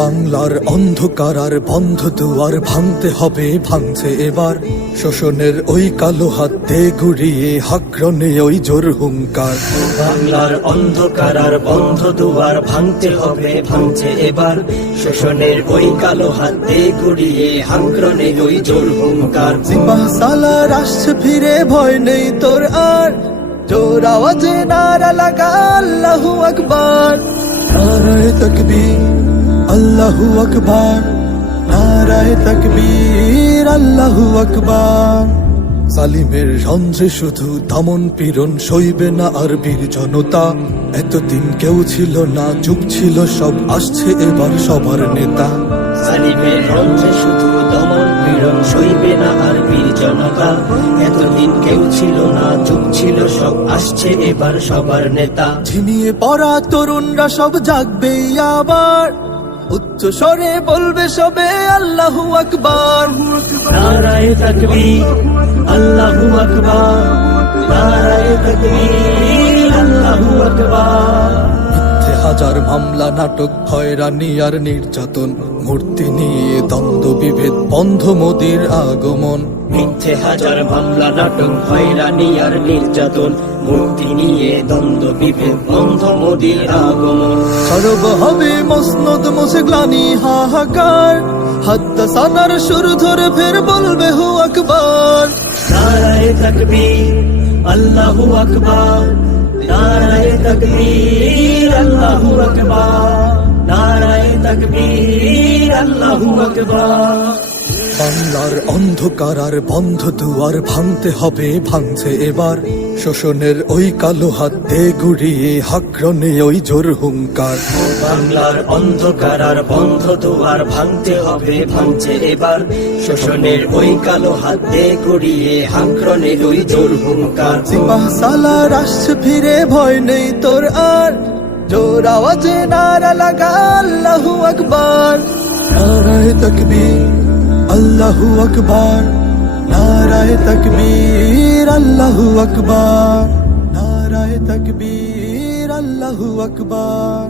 বাংলার অন্ধকার আর বন্ধ দুয়ার ভাঙতে হবে, ভাঙছে এবার শোষণের ওই কালো হাতে গুড়িয়ে হাকরণে ওই জোর হুঙ্কার। বাংলার অন্ধকার আর বন্ধ দুয়ার ভাঙতে হবে, ভাঙছে এবার শোষণের ওই কালো হাতে গুড়িয়ে হাকরণে ওই জোর হুঙ্কার। সিপাহ সালার আসছে ফিরে, ভয় নেই তোর আর, জোর আওয়াজে নারা লাগা আল্লাহু আকবার। নারায়ে তাকবীর আল্লাহু আকবার, নারায়ে তাকবীর আল্লাহু আকবার। সালিমের রন্ধ্রে শুধু দমন পীড়ন সইবে না আর বীর জনতা। এতদিন কেউ ছিল না, চুপ ছিল সব, আসছে এবার সবার নেতা। সালিমের রন্ধ্রে শুধু দমন পীড়ন সইবে না আর বীর জনতা। এতদিন কেউ ছিল না, চুপ ছিল সব, আসছে এবার সবার নেতা। ঝিমিয়ে পড়া তরুণরা সব জাগবে আবার, উচ্চ স্বরে বলবে সবে আল্লাহু আকবার। নারায়ে তাকবীর আল্লাহু আকবার, নারায়ে তাকবীর আল্লাহু আকবার। মিথ্যে হাজার মামলা, নাটক, হয়রানি আর নির্যাতন, মূর্তি নিয়ে দ্বন্দ্ব বিভেদ, বন্ধ মোদির আগমন। মিথ্যে হাজার মামলা, নাটক, হয়রানি আর নির্যাতন, মূর্তি নিয়ে দ্বন্দ্ব বিভেদ, বন্ধ মোদির আগমন। সরব হবে মসনদ মুছে গ্লানি হাহাকার, হাদ্দাসানার সুর ধরে ফের বলবে হু আকবার। নারায়ে তাকবীর আল্লাহু আকবার, নারায়ে তাকবীর আল্লাহু আকবার, নারায়ে তাকবীর আল্লাহু আকবার। বাংলার অন্ধকার আর বন্ধ দুয়ার ভাঙতে হবে, ভাঙছে এবার শোষণের ওই কালো হাতে গুড়িয়ে হাকরণে ওই জোর হুঙ্কার। বাংলার অন্ধকার আর বন্ধ দুয়ার ভাঙতে হবে, ভাঙছে এবার শোষণের ওই কালো হাতে গুড়িয়ে হাকরণে ওই জোর হুঙ্কার। সিপাহ সালার আসছে ফিরে, ভয় নেই তোর আর, জোর আওয়াজে নারা লাগা আল্লাহু আকবার। নারায়ে তাকবীর আল্লাহু আকবার, নারায়ে তাকবীর আল্লাহু আকবার, নারায়ে তাকবীর আল্লাহু আকবার।